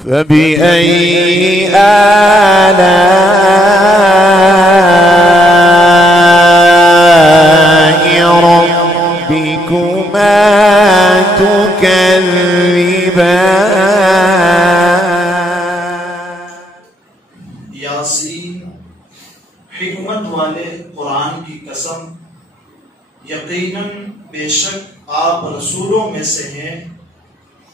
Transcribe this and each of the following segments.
فبأي آلاء ربكما تكذبان. یاسین، حکمت والے قرآن کی قسم، یقیناً بے شک آپ رسولوں میں سے ہیں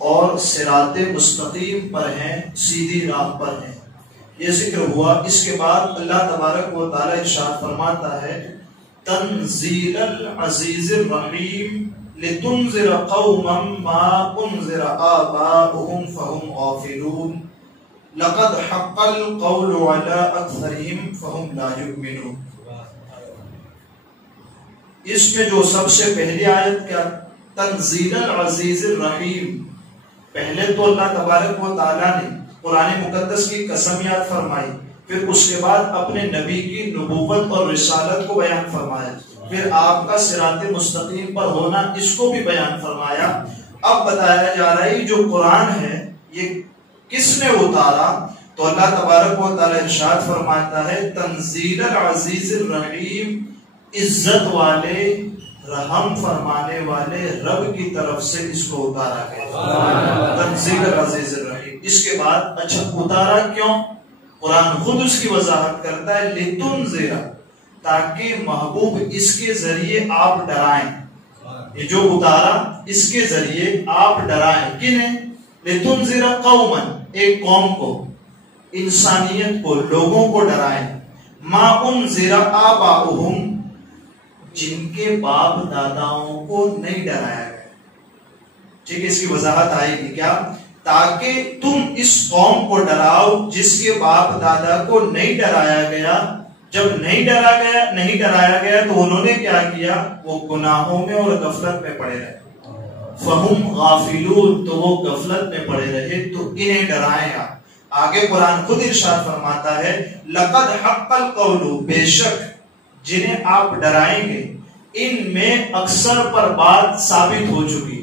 اور صراط مستقیم پر ہیں، سیدھی راہ پر ہیں. یہ ذکر ہوا. اس کے بعد اللہ تبارک و تعالی ارشاد فرماتا ہے تنزیل العزیز الرحیم لتنذر قوما ما انذر آباؤهم فهم غافلون لقد حق القول على اکثرهم فهم لا یؤمنون. اس میں جو سب سے پہلی آیت کیا؟ تنزیل العزیز الرحیم. پہلے تو اللہ تبارک و تعالیٰ نے قرآن مقدس کی قسم یاد فرمائی، پھر اس کے بعد اپنے نبی کی نبوت اور رسالت کو بیان فرمایا، پھر آپ کا صراط مستقیم پر ہونا اس کو بھی بیان فرمایا. اب بتایا جا رہا ہے جو قرآن ہے یہ کس نے اتارا؟ تو اللہ تبارک و تعالیٰ ارشاد فرماتا ہے تنزیل العزیز الرحیم، عزت والے رحم فرمانے والے رب کی طرف سے اس کو اتارا گیا. تنزیل العزیز الرحیم. اس کے بعد اچھا اتارا کیوں؟ قرآن خود اس کی وضاحت کرتا ہے لتنذر، تاکہ محبوب اس کے ذریعے آپ ڈرائیں. یہ جو اتارا اس کے ذریعے آپ ڈرائیں. کنہیں؟ لتنذر قوما، ایک قوم کو، انسانیت کو، لوگوں کو ڈرائیں. ما انذر آباؤہم، جن کے باپ داداؤں کو نہیں ڈرایا گیا. ٹھیک ہے، اس کی وضاحت آئے گی کیا؟ تاکہ تم اس قوم کو ڈراؤ جس کے باپ دادا کو نہیں ڈرایا گیا. جب نہیں ڈرایا گیا تو انہوں نے کیا کیا؟ وہ گناہوں میں اور غفلت میں پڑے رہے. فہم غافلون، تو وہ غفلت میں پڑے رہے، تو انہیں ڈرائیں آپ. آگے قرآن خود ارشاد فرماتا ہے لقد حق القول، بے شک جنہیں آپ ڈرائیں گے ان میں اکثر پر بات ثابت ہو چکی،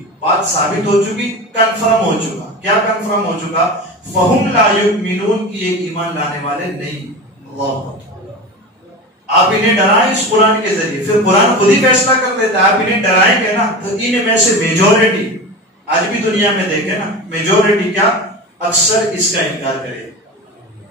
کنفرم ہو چکا. کیا کنفرم ہو چکا؟ فہم لا یؤمنون، کی یہ ایمان لانے والے نہیں. اللہ، آپ انہیں ڈرائیں اس قرآن کے ذریعے، پھر قرآن خود ہی فیصلہ کر دیتا ہے. آپ انہیں ڈرائیں گے نا تو ان میں سے میجورٹی، آج بھی دنیا میں دیکھیں نا، میجورٹی کیا؟ اکثر اس کا انکار کرے.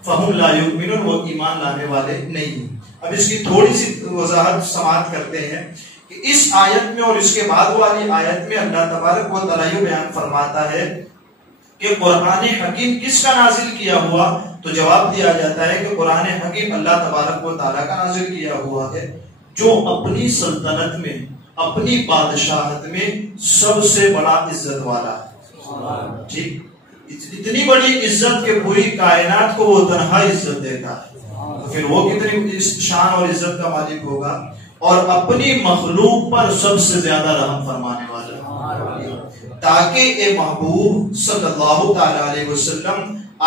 فہم لا یؤمنون، وہ ایمان لانے والے نہیں. اب اس کی تھوڑی سی وضاحت سماعت کرتے ہیں کہ اس آیت میں اور اس کے بعد والی آیت میں اللہ تبارک و تعالیٰ یہ بیان فرماتا ہے کہ قرآن حکیم کس کا نازل کیا ہوا؟ تو جواب دیا جاتا ہے کہ قرآن حکیم اللہ تبارک و تعالیٰ کا نازل کیا ہوا ہے، جو اپنی سلطنت میں، اپنی بادشاہت میں سب سے بڑا عزت والا ہے. ٹھیک، اتنی بڑی عزت کہ پوری کائنات کو وہ تنہا عزت دیتا ہے، پھر وہ کتنی شان اور عزت کا مالک ہوگا. اور اپنی مخلوق پر سب سے زیادہ رحم فرمانے والا، تاکہ اے محبوب صلی اللہ تعالی علیہ وسلم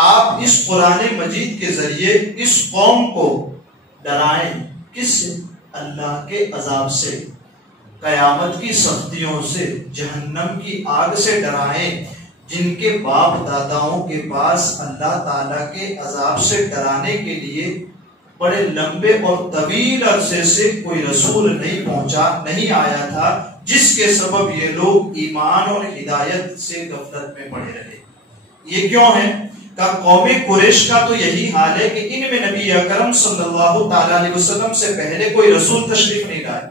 آپ اس قرآن مجید کے ذریعے اس قوم کو ڈرائیں. کس سے؟ اللہ کے عذاب سے، قیامت کی سختیوں سے، جہنم کی آگ سے ڈرائیں. جن کے باپ داداؤں کے پاس اللہ تعالیٰ کے عذاب سے ڈرانے کے لیے بڑے لمبے اور طویل عرصے سے کوئی رسول نہیں آیا تھا، جس کے سبب یہ لوگ ایمان اور ہدایت سے غفلت میں پڑے رہے. یہ کیوں ہے؟ کہ قوم قریش کا تو یہی حال ہے کہ ان میں نبی اکرم صلی اللہ تعالی علیہ وسلم سے پہلے کوئی رسول تشریف نہیں لائے.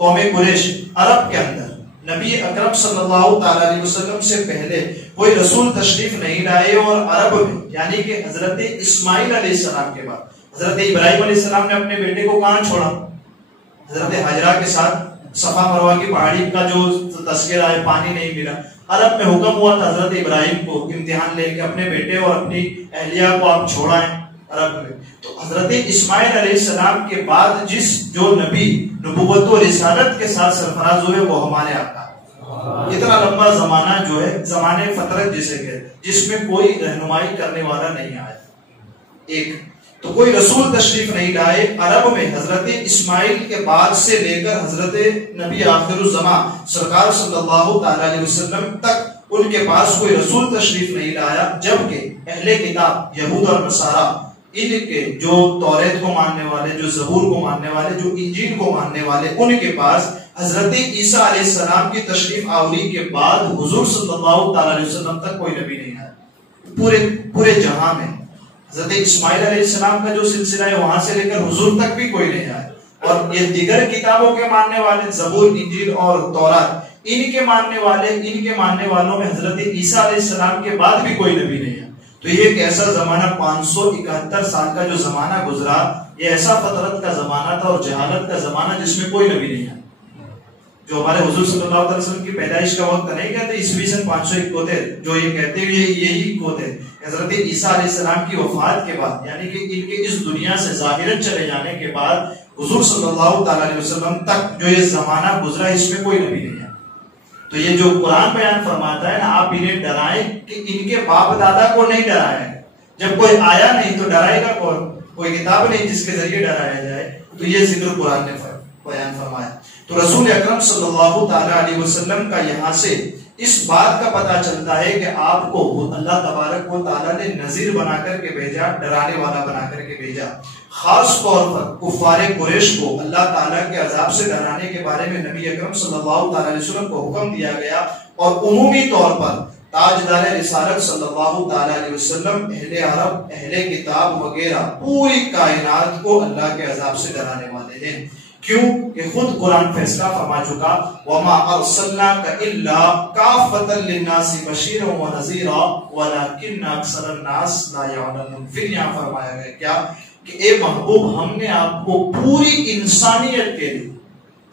قوم قریش عرب کے اندر نبی اکرم صلی اللہ تعالی علیہ وسلم سے پہلے کوئی رسول تشریف نہیں لائے. اور عرب میں یعنی کہ حضرت اسماعیل علیہ السلام کے بعد حضرت ابراہیم علیہ السلام نے اپنے بیٹے کو کہاں چھوڑا؟ حضرت حجرہ کے ساتھ صفا مروہ کی پہاڑی کا جو تذکرہ ہے، پانی نہیں ملا. عرب میں حکم ہوا تھا حضرت ابراہیم کو امتحان لے کے اپنے بیٹے اور اپنی اہلیہ کو آپ چھوڑائیں عرب میں. تو حضرت اسماعیل علیہ السلام کے بعد جو نبی نبوت و رسالت کے ساتھ سرفراز ہوئے وہ ہمارے آقا. اتنا لمبا زمانہ جو ہے، زمانے فترت جسے کہتے ہیں، جس میں کوئی رہنمائی کرنے والا نہیں آیا. ایک تو کوئی رسول تشریف نہیں لائے. عرب میں حضرت اسماعیل کے بعد سے لے کر حضرت نبی آخر الزمان سرکار صلی اللہ تعالی علیہ وسلم تک ان کے پاس کوئی رسول تشریف نہیں لایا، جبکہ اہل کتاب یہود اور نصارہ ان کے جو توریت کو ماننے والے، جو زبور کو ماننے والے، جو انجیل کو ماننے والے، ان کے پاس حضرت عیسیٰ علیہ السلام کی تشریف آوری کے بعد حضور صلی اللہ تعالی علیہ وسلم تک کوئی نبی نہیں آیا پورے جہاں میں۔ حضرت اسماعیل علیہ السلام کا جو سلسلہ ہے وہاں سے لے کر حضور تک بھی کوئی نہیں آیا، اور یہ دیگر کتابوں کے ماننے والے زبور، انجیل اور تورات، ان کے ماننے والوں میں حضرت عیسیٰ علیہ السلام کے بعد بھی کوئی نبی نہیں ہے۔ تو یہ ایک ایسا زمانہ 571 سال کا جو زمانہ گزرا، یہ ایسا فطرت کا زمانہ تھا اور جہالت کا زمانہ جس میں کوئی نبی نہیں ہے۔ جو ہمارے حضور صلی اللہ علیہ وسلم کی پیدائش کا وقت نہیں کہتے عیسوی سن 571، جو یہ کہتے ہوئے یہی ہوتے حضرت عیسیٰ علیہ السلام کی وفات کے بعد، یعنی کہ ان کے اس دنیا سے ظاہراً چلے جانے کے بعد حضور صلی اللہ تعالی علیہ وسلم تک جو یہ زمانہ گزرا، اس میں کوئی نبی نہیں ہے۔ تو یہ جو قرآن بیان فرماتا ہے نا، آپ انہیں ڈرائیں کہ ان کے باپ دادا کو نہیں ڈرایا ہے۔ جب کوئی آیا نہیں تو ڈرائے گا کون؟ کوئی کتاب نہیں جس کے ذریعے ڈرایا جائے۔ تو یہ ذکر قرآن نے بیان فرمایا۔ تو رسول اکرم صلی اللہ تعالی علیہ وسلم کا یہاں سے اس بات کا پتہ چلتا ہے کہ آپ کو اللہ تبارک و تعالیٰ نے نذیر بنا کر کے بھیجا، ڈرانے والا بنا کر کے بھیجا۔ خاص طور پر کفار قریش کو اللہ تعالیٰ کے عذاب سے ڈرانے کے بارے میں نبی اکرم صلی اللہ تعالی علیہ وسلم کو حکم دیا گیا، اور عمومی طور پر تاجدار رسالت صلی اللہ تعالی علیہ وسلم، اہل عرب، اہل کتاب وغیرہ پوری کائنات کو اللہ کے عذاب سے ڈرانے والے ہیں۔ کیوں کہ خود قرآن فیصلہ فرما چکا، وَمَا أَرْسَلْنَاكَ إِلَّا كَافَّةً لِلنَّاسِ بَشِيرًا وَنَذِيرًا وَلَكِنَّ أَكْثَرَ النَّاسِ لَا يَعْلَمُونَ۔ پھر یہاں فرمایا گیا کیا کہ اے محبوب، ہم نے آپ کو پوری انسانیت کے لیے،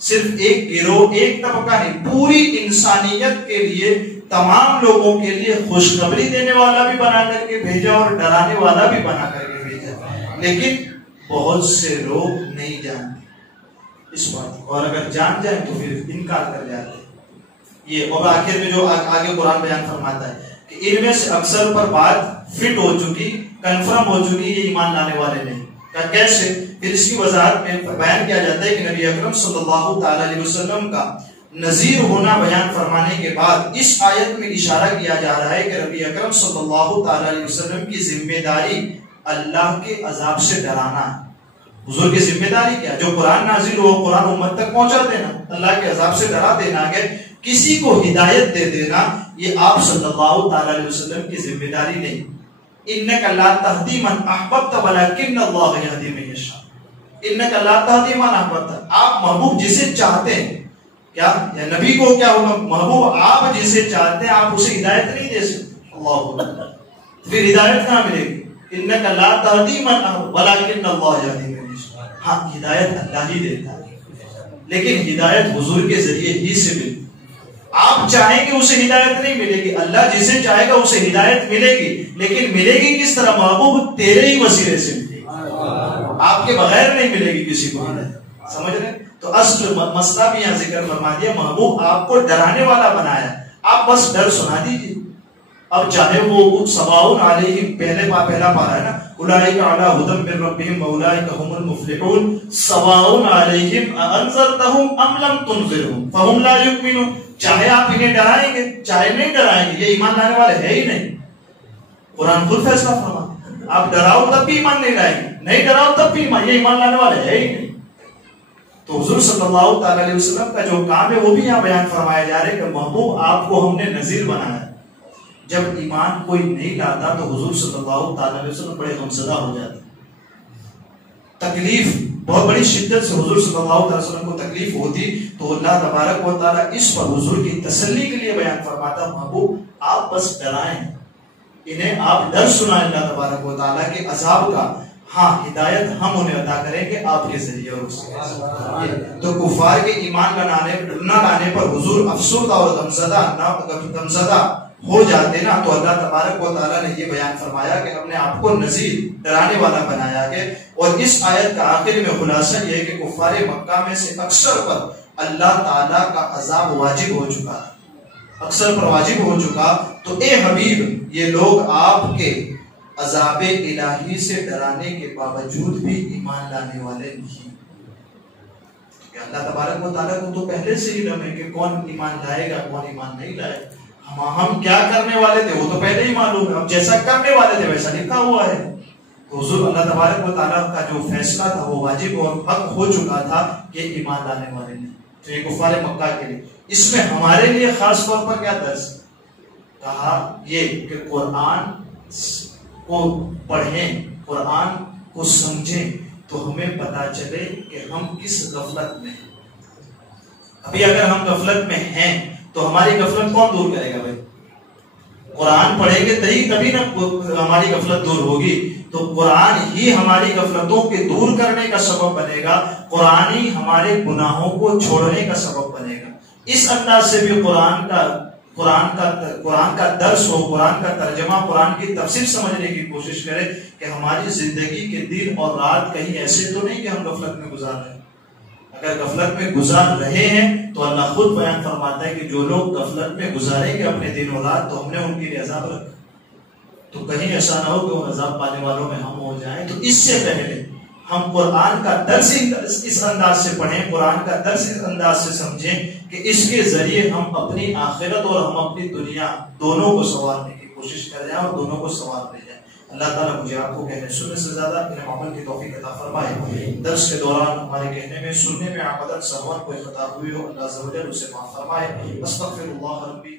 صرف ایک گروہ، ایک طبقہ نہیں، پوری انسانیت کے لیے، تمام لوگوں کے لیے خوشخبری دینے والا بھی بنا کر کے بھیجا اور ڈرانے والا بھی بنا کر کے بھیجا، لیکن بہت سے لوگ نہیں جانتے اس بات، اور اگر جان جائیں تو پھر انکار کر جاتے ہیں۔ یہ اور آخر میں جو آگے قرآن بیان فرماتا ہے کہ ان میں سے اکثر پر بات فٹ ہو چکی، کنفرم ہو چکی، یہ ایمان لانے والے نہیں۔ کیسے؟ پھر اس کی وضاحت میں بیان کیا جاتا ہے کہ نبی اکرم صلی اللہ تعالی علیہ وسلم کا نذیر ہونا بیان فرمانے کے بعد اس آیت میں اشارہ کیا جا رہا ہے کہ نبی اکرم صلی اللہ تعالی علیہ وسلم کی ذمہ داری اللہ کے عذاب سے ڈرانا ہے۔ حضور کی ذمہ داری کیا؟ جو قرآن نازل ہو، قرآن امت تک پہنچا دینا، اللہ کے عذاب سے ڈرا دینا ہے، کسی کو ہدایت دے دینا، یہ آپ صلی اللہ تعالی علیہ وسلم کی ذمہ داری نہیں۔ اِنَّكَ لَا تَهْدِي مَنْ أَحْبَبْتَ وَلَكِنَّ اللَّهَ يَهْدِي مَن يَشَاءُ۔ اِنَّكَ لَا تَهْدِي مَنْ أَحْبَبْتَ، آپ محبوب جسے چاہتے ہیں، کیا یا نبی کو کیا ہوگا؟ محبوب آپ جسے چاہتے ہیں آپ اسے ہدایت نہیں دے سکتے۔ اللہ اکبر، پھر ہدایت کہاں ملے گی؟ اِنَّكَ لَا تَهْدِي مَنْ أَحْبَبْتَ وَلَكِنَّ اللَّهَ يَهْدِي مَن يَشَاءُ۔ ہاں، ہدایت اللہ ہی دیتا ہے، لیکن ہدایت حضور کے ذریعے ہی سے ملتی۔ آپ چاہیں کہ اسے ہدایت نہیں ملے گی، اللہ جسے چاہے گا اسے ہدایت ملے گی، لیکن ملے گی کس طرح؟ محبوب تیرے ہی وسیلے سے ملے گی، آپ کے بغیر نہیں ملے گی کسی کو ہدایت۔ سمجھ رہے؟ تو اصل مسئلہ بھی یہاں ذکر فرما دیا، محبوب آپ کو ڈرانے والا بنایا، آپ بس ڈر سنا دیجیے۔ اب چاہے وہ سواء علیہم، پہلا پارا ہے نا، اولئک علی ھدی من ربہم واولئک هم المفلحون، سواء علیہم اانذرتہم ام لم تنذرہم فہم لا یؤمنون۔ چاہے آپ انہیں ڈرائیں گے چاہے نہیں ڈرائیں گے، یہ ایمان لانے والے ہے ہی نہیں۔ قرآن خود فیصلہ فرما، آپ ڈراؤ تب بھی ایمان نہیں لائیں گے، نہیں ڈراؤ تب بھی ایمان، یہ ایمان لانے والے ہے ہی نہیں۔ تو حضور صلی اللہ تعالی علیہ وسلم کا جو کام ہے وہ بھی یہاں بیان فرمایا جا رہا ہے کہ محبوب آپ کو ہم نے نذیر بنایا۔ جب ایمان کوئی نہیں لاتا تو حضور صلی اللہ تعالی علیہ وسلم بڑے غمزدہ ہو جاتے، تکلیف بہت بڑی شدت سے حضور صلی اللہ علیہ وسلم کو تکلیف ہوتی، تو اللہ تبارک و تعالیٰ اس پر حضور کی تسلی کے لیے بیان فرماتا، محبوب آپ بس ڈرائیں انہیں، آپ ڈر سنائیں اللہ تبارک و تعالیٰ کے عذاب کا، ہاں ہدایت ہم انہیں عطا کریں گے آپ کے ذریعے۔ اور تو کفار کے ایمان نہ لانے پر حضور افسردہ اور غمزدہ ہو جاتے نا، تو اللہ تبارک و تعالیٰ نے یہ بیان فرمایا کہ ہم نے آپ کو نذیر، ڈرانے والا بنایا ہے۔ اور اس آیت کا آخر میں خلاصہ یہ ہے کہ کفار مکہ میں سے اکثر پر اللہ تعالیٰ کا عذاب واجب ہو چکا، اکثر پر واجب ہو چکا، تو اے حبیب یہ لوگ آپ کے عذاب الہی سے ڈرانے کے باوجود بھی ایمان لانے والے نہیں۔ کہ اللہ تبارک و تعالیٰ کو تو پہلے سے ہی علم ہے کہ کون ایمان لائے گا کون ایمان نہیں لائے گا۔ ہم کیا کرنے والے تھے وہ تو پہلے ہی معلوم ہے، ہم جیسا کرنے والے تھے ویسا لکھا ہوا ہے. تو حضور اللہ تبارک و تعالیٰ کا جو فیصلہ تھا وہ واجب اور حق ہو چکا تھا کہ ایمان لانے والے نے. تو یہ کفار مکہ کے لیے، اس میں ہمارے لیے خاص طور پر کیا درس کہا؟ یہ کہ قرآن کو پڑھیں، قرآن کو سمجھیں تو ہمیں پتا چلے کہ ہم کس غفلت میں ہیں. ابھی اگر ہم غفلت میں ہیں تو ہماری غفلت کون دور کرے گا بھائی؟ قرآن پڑھیں گے تبھی نہ ہماری غفلت دور ہوگی. تو قرآن ہی ہماری غفلتوں کے دور کرنے کا سبب بنے گا، قرآن ہی ہمارے گناہوں کو چھوڑنے کا سبب بنے گا. اس انداز سے بھی قرآن کا درس ہو، قرآن کا ترجمہ، قرآن کی تفسیر سمجھنے کی کوشش کرے کہ ہماری زندگی کے دن اور رات کہیں ایسے تو نہیں کہ ہم غفلت میں گزار رہے ہیں. اگر غفلت میں گزار رہے ہیں تو اللہ خود بیان فرماتا ہے کہ جو لوگ غفلت میں گزاریں گے اپنے دن اور رات تو ہم نے ان کے لیے عذاب رکھا. تو کہیں ایسا نہ ہو کہ وہ عذاب پانے والوں میں ہم ہو جائیں. تو اس سے پہلے ہم قرآن کا درس اس انداز سے پڑھیں، قرآن کا درس اس انداز سے سمجھیں کہ اس کے ذریعے ہم اپنی آخرت اور ہم اپنی دنیا دونوں کو سنوارنے کی کوشش کر جائیں اور دونوں کو سنوار لے جائیں. اللہ تعالیٰ مجھے آپ کو کہنے سننے سے زیادہ علم عمل کی توفیق عطا فرمائے. درس کے دوران ہمارے کہنے میں، سننے میں عمدن سہوا کوئی خطا ہوئی ہو اللہ عز و جل اسے معاف فرمائے. استغفر اللہ ربی